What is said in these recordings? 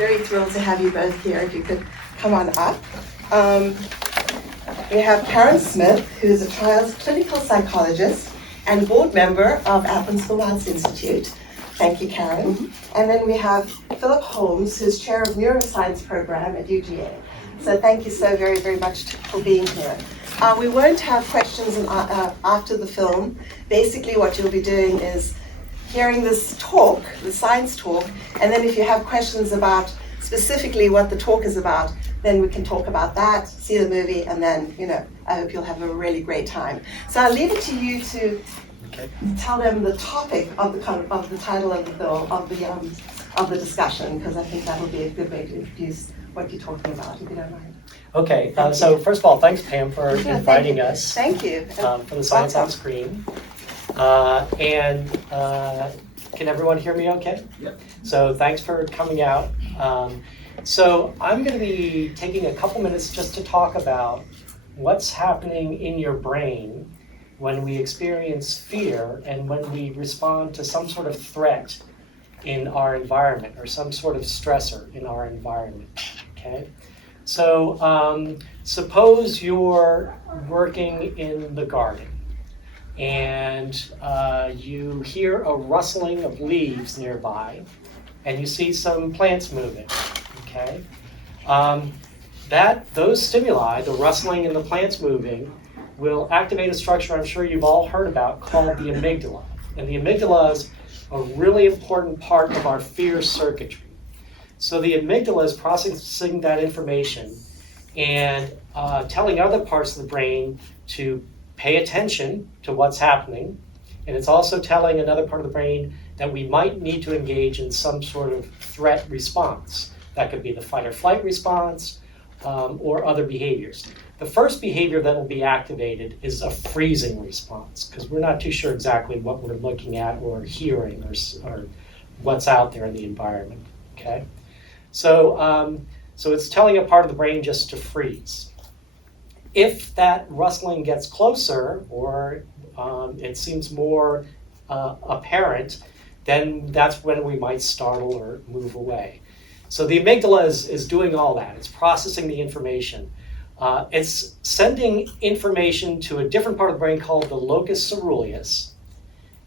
very thrilled to have you both here. If you could come on up. We have Karen Smith, who's a child clinical psychologist and board member of Athens School Arts Institute. Thank you, Karen. And then we have Philip Holmes, who's chair of Neuroscience Program at UGA. So thank you so very, very much for being here. We won't have questions after the film. Basically, what you'll be doing is hearing this talk, the science talk, and then if you have questions about specifically what the talk is about, then we can talk about that, see the movie, and then, I hope you'll have a really great time. So I'll leave it to you to tell them the topic of the title of the film, of the discussion, because I think that will be a good way to introduce what you're talking about, if you don't mind. Okay, so first of all, thanks, Pam, for inviting us. Thank you. For the Science on Screen. Can everyone hear me okay? Yep. So thanks for coming out. So I'm going to be taking a couple minutes just to talk about what's happening in your brain when we experience fear and when we respond to some sort of threat in our environment or some sort of stressor in our environment, okay? So suppose you're working in the garden and you hear a rustling of leaves nearby and you see some plants moving, okay? Those stimuli, the rustling and the plants moving, will activate a structure I'm sure you've all heard about called the amygdala. And the amygdala is a really important part of our fear circuitry. So the amygdala is processing that information and telling other parts of the brain to pay attention to what's happening. And it's also telling another part of the brain that we might need to engage in some sort of threat response. That could be the fight or flight response or other behaviors. The first behavior that will be activated is a freezing response, because we're not too sure exactly what we're looking at or hearing or what's out there in the environment, okay? So it's telling a part of the brain just to freeze. If that rustling gets closer or it seems more apparent, then that's when we might startle or move away. So the amygdala is doing all that. It's processing the information. It's sending information to a different part of the brain called the locus ceruleus.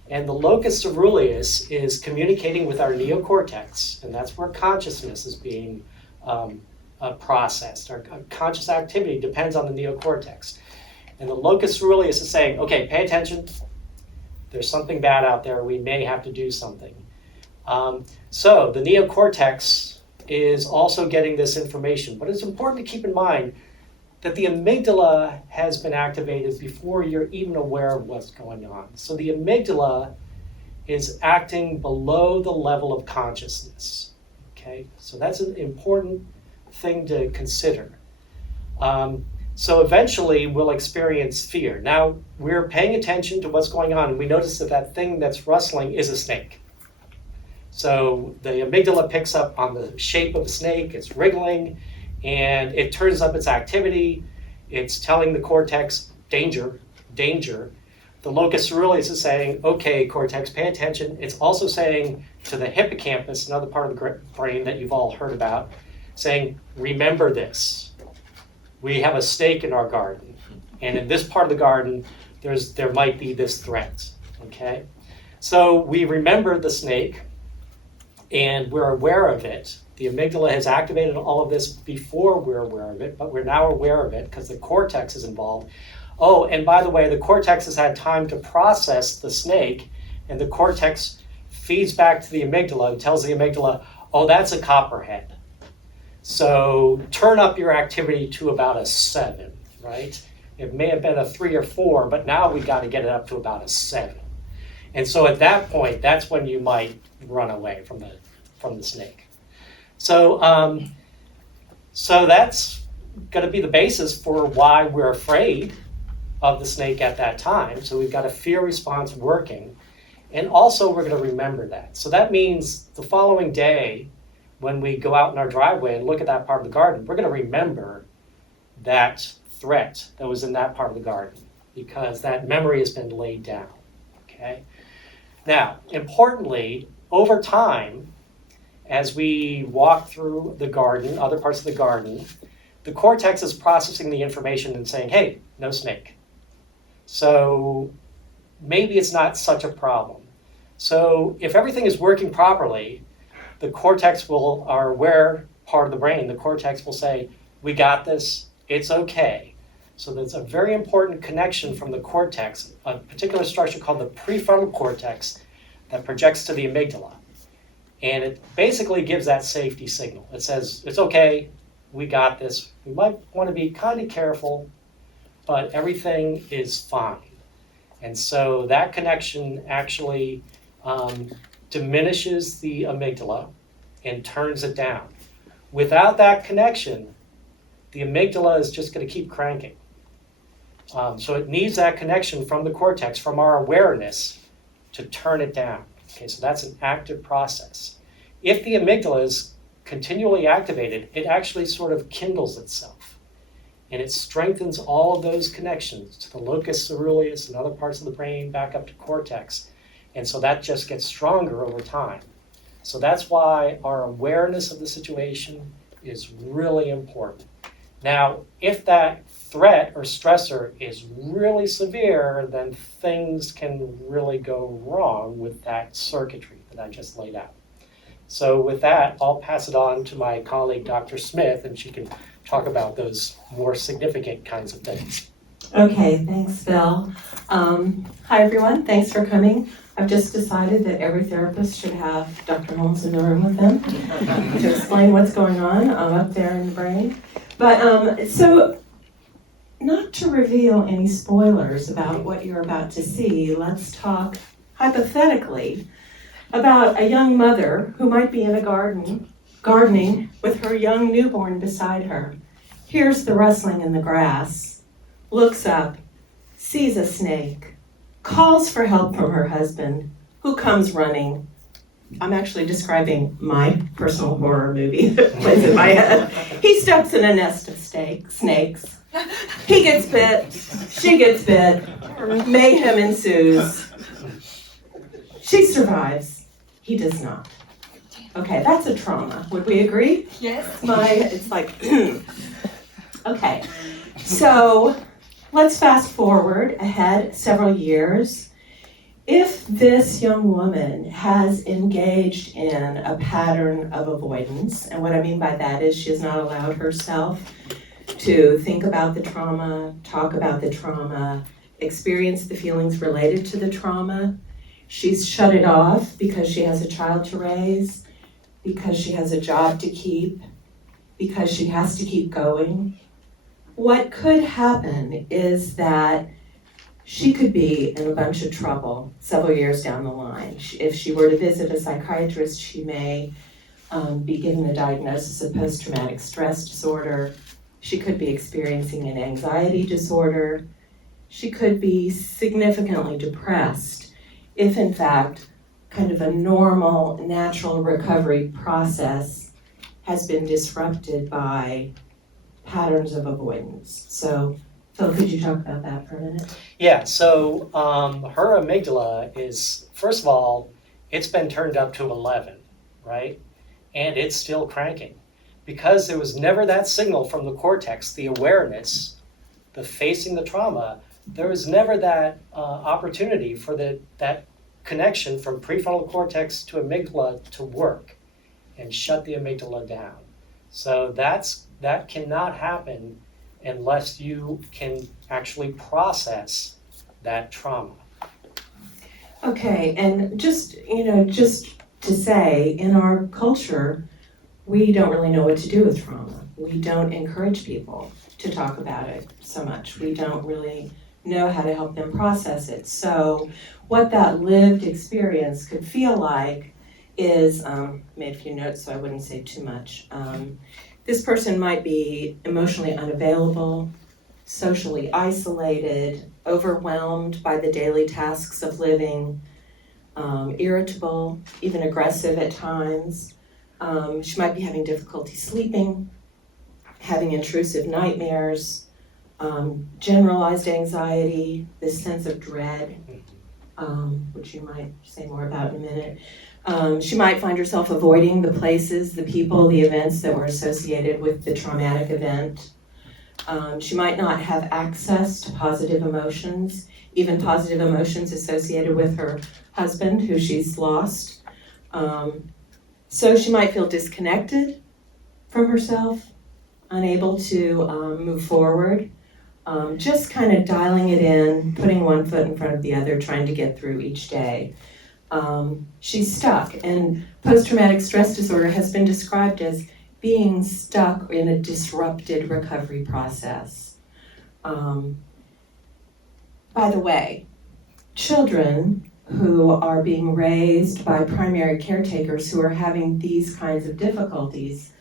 And the locus ceruleus is communicating with our neocortex, and that's where consciousness is being processed. Our conscious activity depends on the neocortex. And the locus ceruleus is saying, okay, pay attention. There's something bad out there. We may have to do something. So the neocortex is also getting this information. But it's important to keep in mind that the amygdala has been activated before you're even aware of what's going on. So the amygdala is acting below the level of consciousness, okay? So that's an important thing to consider. So eventually we'll experience fear. Now we're paying attention to what's going on and we notice that thing that's rustling is a snake. So the amygdala picks up on the shape of a snake, it's wriggling, and it turns up its activity. It's telling the cortex, danger, danger. The locus ceruleus is saying, okay, cortex, pay attention. It's also saying to the hippocampus, another part of the brain that you've all heard about, saying, remember this. We have a snake in our garden. And in this part of the garden, there might be this threat, okay? So we remember the snake, and we're aware of it. The amygdala has activated all of this before we're aware of it, but we're now aware of it because the cortex is involved. Oh, and by the way, the cortex has had time to process the snake, and the cortex feeds back to the amygdala and tells the amygdala, oh, that's a copperhead. So turn up your activity to about a 7, right? It may have been a 3 or 4, but now we got to get it up to about a 7. And so at that point, that's when you might run away from the snake. So that's going to be the basis for why we're afraid of the snake at that time. So we've got a fear response working. And also we're going to remember that. So that means the following day, when we go out in our driveway and look at that part of the garden, we're going to remember that threat that was in that part of the garden because that memory has been laid down, okay? Now, importantly, over time, as we walk through the garden, other parts of the garden, the cortex is processing the information and saying, hey, no snake. So maybe it's not such a problem. So if everything is working properly, the cortex will, our aware part of the brain, the cortex will say, we got this, it's okay. So there's a very important connection from the cortex, a particular structure called the prefrontal cortex that projects to the amygdala. And it basically gives that safety signal. It says, it's okay, we got this. We might want to be kind of careful, but everything is fine. And so that connection actually diminishes the amygdala and turns it down. Without that connection, the amygdala is just going to keep cranking. So it needs that connection from the cortex, from our awareness, to turn it down. Okay, so that's an active process. If the amygdala is continually activated, it actually sort of kindles itself. And it strengthens all of those connections to the locus coeruleus and other parts of the brain back up to cortex. And so that just gets stronger over time. So that's why our awareness of the situation is really important. Now, if that threat or stressor is really severe, then things can really go wrong with that circuitry that I just laid out. So with that, I'll pass it on to my colleague, Dr. Smith, and she can talk about those more significant kinds of things. Okay, thanks, Phil. Hi, everyone. Thanks for coming. I've just decided that every therapist should have Dr. Holmes in the room with them to explain what's going on up there in the brain. But so, not to reveal any spoilers about what you're about to see, let's talk hypothetically about a young mother who might be in a gardening with her young newborn beside her. Hears the rustling in the grass, looks up, sees a snake, calls for help from her husband, who comes running. I'm actually describing my personal horror movie that plays in my head. He steps in a nest of snakes. He gets bit, she gets bit, mayhem ensues. She survives, he does not. Okay, that's a trauma. Would we agree? Yes. It's like, okay. So let's fast forward ahead several years. If this young woman has engaged in a pattern of avoidance, and what I mean by that is she has not allowed herself to think about the trauma, talk about the trauma, experience the feelings related to the trauma. She's shut it off because she has a child to raise, because she has a job to keep, because she has to keep going. What could happen is that she could be in a bunch of trouble several years down the line. If she were to visit a psychiatrist, she may be given a diagnosis of post-traumatic stress disorder. She could be experiencing an anxiety disorder. She could be significantly depressed if, in fact, kind of a normal, natural recovery process has been disrupted by patterns of avoidance. So, Phil, could you talk about that for a minute? Yeah, so her amygdala is, first of all, it's been turned up to 11, right? And it's still cranking. Because there was never that signal from the cortex, the awareness, the facing the trauma, there was never that opportunity for that connection from prefrontal cortex to amygdala to work and shut the amygdala down. So that cannot happen unless you can actually process that trauma. Okay, and just to say, in our culture, we don't really know what to do with trauma. We don't encourage people to talk about it so much. We don't really know how to help them process it. So what that lived experience could feel like is, made a few notes so I wouldn't say too much. This person might be emotionally unavailable, socially isolated, overwhelmed by the daily tasks of living, irritable, even aggressive at times. She might be having difficulty sleeping, having intrusive nightmares, generalized anxiety, this sense of dread, which you might say more about in a minute. She might find herself avoiding the places, the people, the events that were associated with the traumatic event. She might not have access to positive emotions, even positive emotions associated with her husband, who she's lost. So she might feel disconnected from herself, unable to move forward, just kind of dialing it in, putting one foot in front of the other, trying to get through each day. She's stuck, and post-traumatic stress disorder has been described as being stuck in a disrupted recovery process. By the way, children who are being raised by primary caretakers who are having these kinds of difficulties,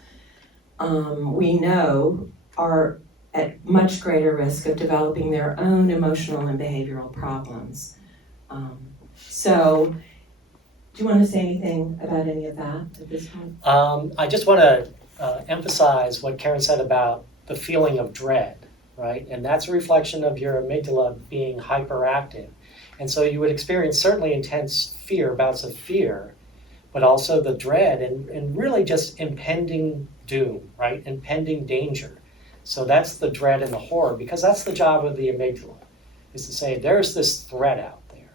we know are at much greater risk of developing their own emotional and behavioral problems. So, do you want to say anything about any of that at this point? I just want to emphasize what Karen said about the feeling of dread, right? And that's a reflection of your amygdala being hyperactive. And so you would experience certainly intense fear, bouts of fear, but also the dread and really just impending doom, right? Impending danger. So that's the dread and the horror, because that's the job of the amygdala, is to say there's this threat out there.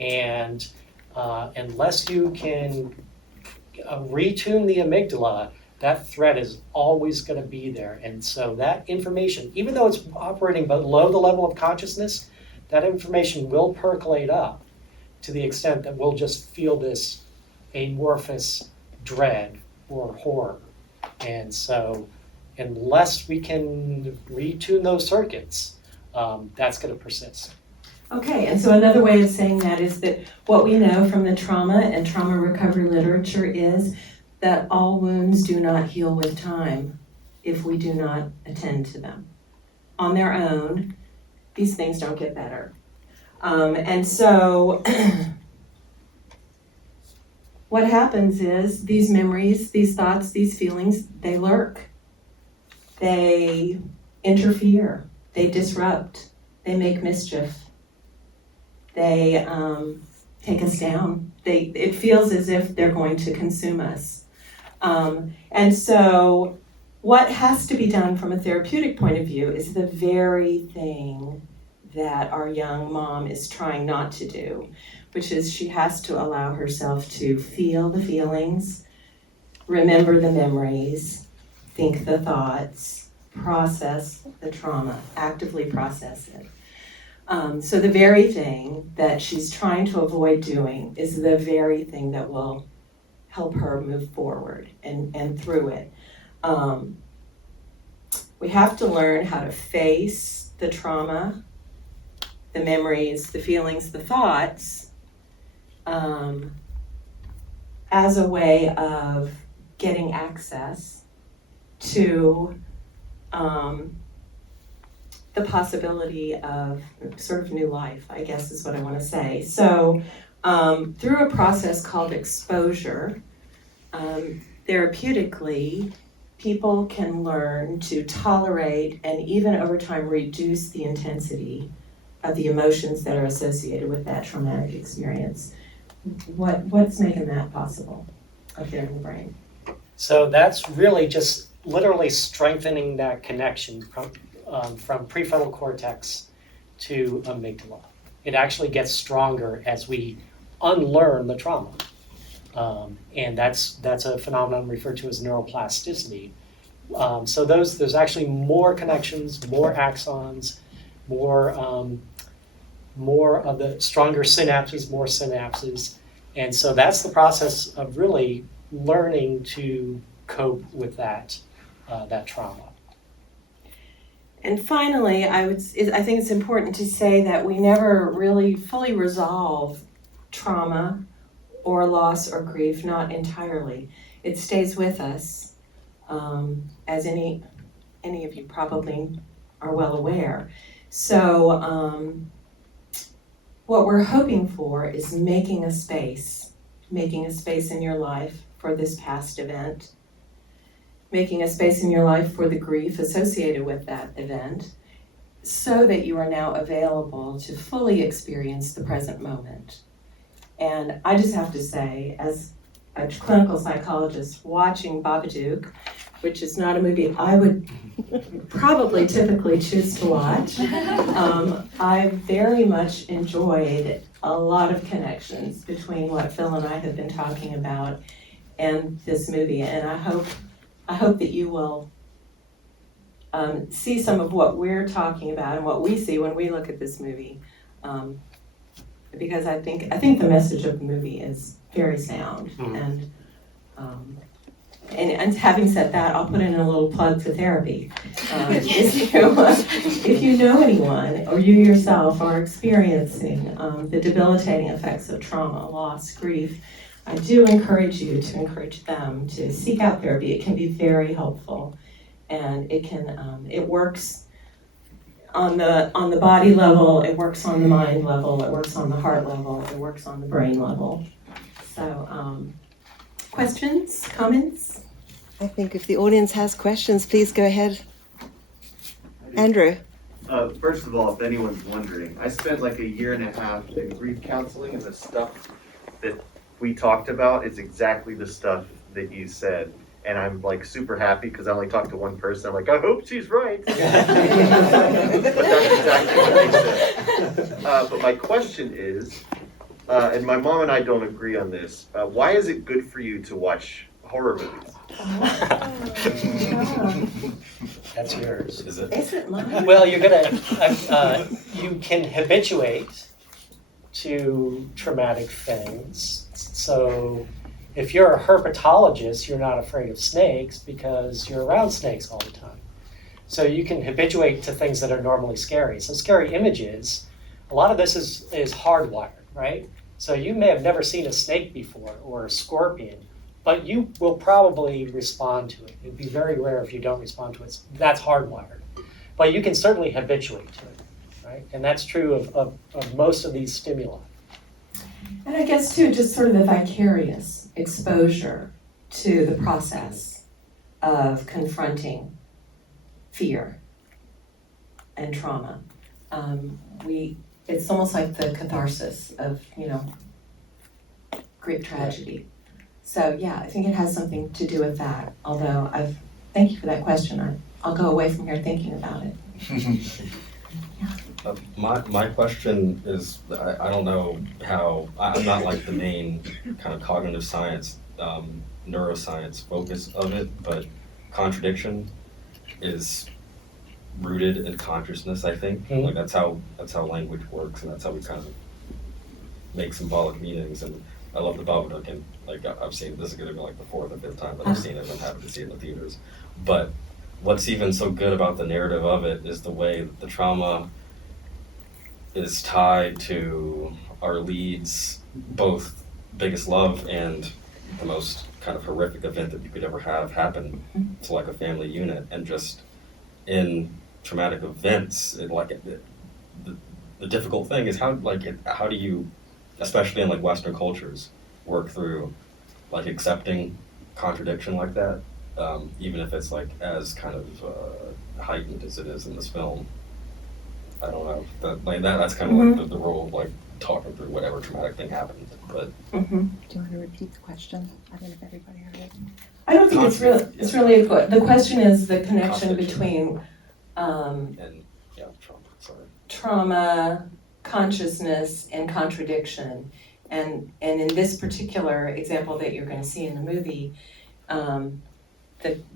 And unless you can retune the amygdala, that threat is always going to be there. And so that information, even though it's operating below the level of consciousness, that information will percolate up to the extent that we'll just feel this amorphous dread or horror. And so unless we can retune those circuits, that's going to persist. Okay, and so another way of saying that is that what we know from the trauma and trauma recovery literature is that all wounds do not heal with time if we do not attend to them. On their own, these things don't get better. And so what happens is these memories, these thoughts, these feelings, they lurk. They interfere. They disrupt. They make mischief. They take us down. It feels as if they're going to consume us. And so what has to be done from a therapeutic point of view is the very thing that our young mom is trying not to do, which is she has to allow herself to feel the feelings, remember the memories, think the thoughts, process the trauma, actively process it. So the very thing that she's trying to avoid doing is the very thing that will help her move forward and through it. We have to learn how to face the trauma, the memories, the feelings, the thoughts, as a way of getting access to the possibility of sort of new life, I guess is what I want to say. So through a process called exposure, therapeutically, people can learn to tolerate and even over time reduce the intensity of the emotions that are associated with that traumatic experience. What's making that possible up there in the brain? So that's really just literally strengthening that connection from prefrontal cortex to amygdala. It actually gets stronger as we unlearn the trauma. And that's a phenomenon referred to as neuroplasticity. So there's actually more connections, more axons, more of the stronger synapses, more synapses. And so that's the process of really learning to cope with that trauma. And finally, I think it's important to say that we never really fully resolve trauma or loss or grief, not entirely. It stays with us, as any of you probably are well aware. So what we're hoping for is making a space in your life for this past event, making a space in your life for the grief associated with that event, so that you are now available to fully experience the present moment And I just have to say, as a clinical psychologist watching Babadook, which is not a movie I would probably typically choose to watch, I very much enjoyed a lot of connections between what Phil and I have been talking about and this movie. And I hope that you will see some of what we're talking about and what we see when we look at this movie. Because I think the message of the movie is very sound. And having said that, I'll put in a little plug for therapy. If you know anyone, or you yourself are experiencing the debilitating effects of trauma, loss, grief, I do encourage you to encourage them to seek out therapy. It can be very helpful, and it works on the body level, it works on the mind level, it works on the heart level, it works on the brain level. So, questions, comments? I think if the audience has questions, please go ahead. Andrew. First of all, if anyone's wondering, I spent like a year and a half in grief counseling, and the stuff that we talked about is exactly the stuff that you said. And I'm like super happy because I only talked to one person. I'm like, I hope she's right. But that's exactly what they said. But my question is, and my mom and I don't agree on this, why is it good for you to watch horror movies? That's yours. Is it? Is it mine? Well, you can habituate to traumatic things. So if you're a herpetologist, you're not afraid of snakes because you're around snakes all the time. So you can habituate to things that are normally scary. So scary images, a lot of this is hardwired, right? So you may have never seen a snake before or a scorpion, but you will probably respond to it. It'd be very rare if you don't respond to it. That's hardwired. But you can certainly habituate to it, right? And that's true of most of these stimuli. And I guess too, just sort of the vicarious exposure to the process of confronting fear and trauma. It's almost like the catharsis of, great tragedy. So yeah, I think it has something to do with that. Although thank you for that question. I'll go away from here thinking about it. My question is, I don't know how, I'm not like the main kind of cognitive science, neuroscience focus of it, but contradiction is rooted in consciousness, I think. Mm-hmm. Like that's how language works, and that's how we kind of make symbolic meanings. And I love the Babadook, and like I've seen, this is gonna be like the 4th or 5th time that I've seen it. I'm happy to see it in the theaters. But what's even so good about the narrative of it is the way that the trauma is tied to our lead's both biggest love and the most kind of horrific event that you could ever have happen to like a family unit. And just in traumatic events, the difficult thing is how do you, especially in like Western cultures, work through like accepting contradiction like that, even if it's like as kind of heightened as it is in this film. I don't know. That's kind of like the role of like talking through whatever traumatic thing happened. But Do you want to repeat the question? I don't know if everybody heard it. I don't think it's really a good. The question is the connection Contradiction. between trauma, consciousness, and contradiction. And in this particular example that you're going to see in the movie, the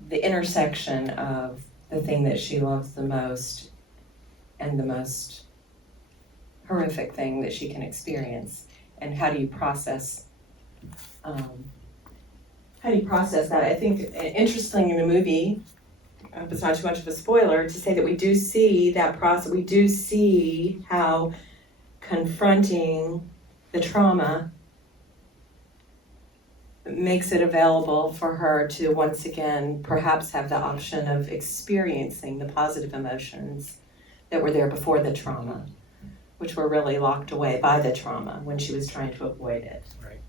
intersection of the thing that she loves the most and the most horrific thing that she can experience, and how do you process that? I think interesting in the movie, I hope it's not too much of a spoiler to say that we do see that process. We do see how confronting the trauma makes it available for her to once again perhaps have the option of experiencing the positive emotions that were there before the trauma, which were really locked away by the trauma when she was trying to avoid it. Right.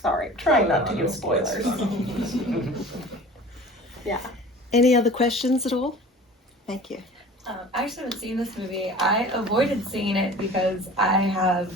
Sorry, trying not to give spoilers. Yeah. Any other questions at all? Thank you. I actually haven't seen this movie. I avoided seeing it because I have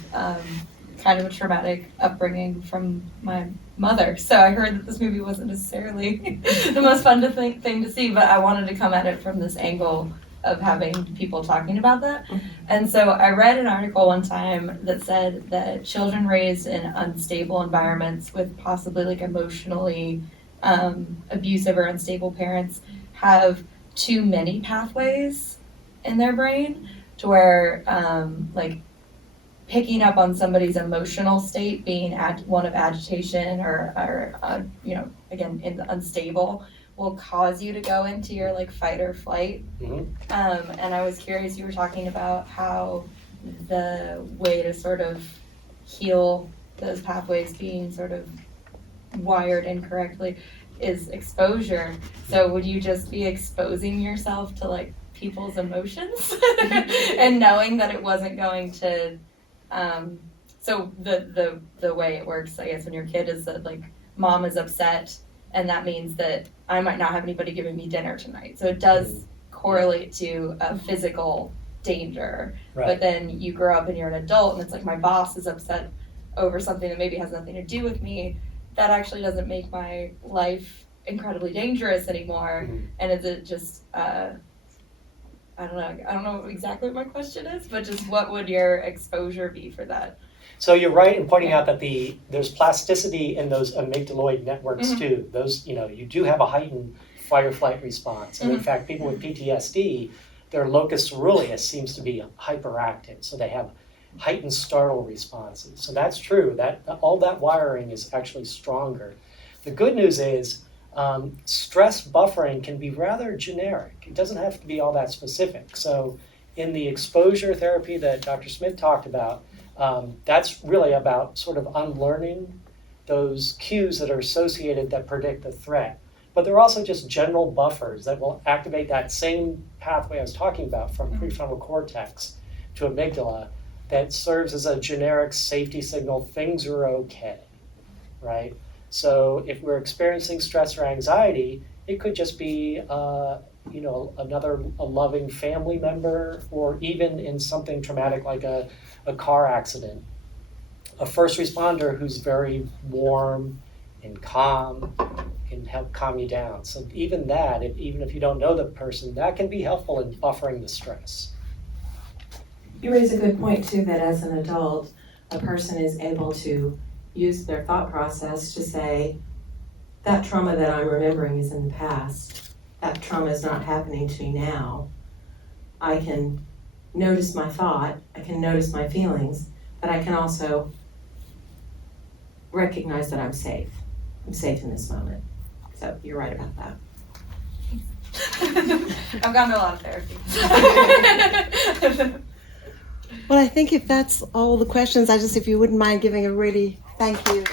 kind of a traumatic upbringing from my mother. So I heard that this movie wasn't necessarily the most fun thing to see, but I wanted to come at it from this angle of having people talking about that. And so I read an article one time that said that children raised in unstable environments with possibly like emotionally abusive or unstable parents have too many pathways in their brain to where like picking up on somebody's emotional state being one of agitation or you know, again, unstable will cause you to go into your like fight or flight. And I was curious, you were talking about how the way to sort of heal those pathways being sort of wired incorrectly is exposure. So would you just be exposing yourself to like people's emotions and knowing that it wasn't going to so the way it works, I guess, when you're a kid is that like mom is upset and that means that I might not have anybody giving me dinner tonight. So it does correlate to a physical danger. Right. But then you grow up and you're an adult and it's like my boss is upset over something that maybe has nothing to do with me. That actually doesn't make my life incredibly dangerous anymore. And is it just I don't know exactly what my question is, but just what would your exposure be for that? So you're right in pointing out that there's plasticity in those amygdaloid networks too. Those, you know, you do have a heightened fight or flight response. And in fact, people with PTSD, their locus coeruleus seems to be hyperactive. So they have heightened startle responses. So that's true. That all that wiring is actually stronger. The good news is stress buffering can be rather generic. It doesn't have to be all that specific. So in the exposure therapy that Dr. Smith talked about, that's really about sort of unlearning those cues that are associated that predict the threat. But they're also just general buffers that will activate that same pathway I was talking about from prefrontal cortex to amygdala that serves as a generic safety signal, things are okay, right? So if we're experiencing stress or anxiety, it could just be, you know, a loving family member, or even in something traumatic like a car accident, a first responder who's very warm and calm can help calm you down. So even that, even if you don't know the person, that can be helpful in buffering the stress. You raise a good point too, that as an adult, a person is able to use their thought process to say, that trauma that I'm remembering is in the past. That trauma is not happening to me now. I can notice my thought, I can notice my feelings, but I can also recognize that I'm safe. I'm safe in this moment. So you're right about that. I've gone to a lot of therapy. Well, I think if that's all the questions, if you wouldn't mind giving a really thank you.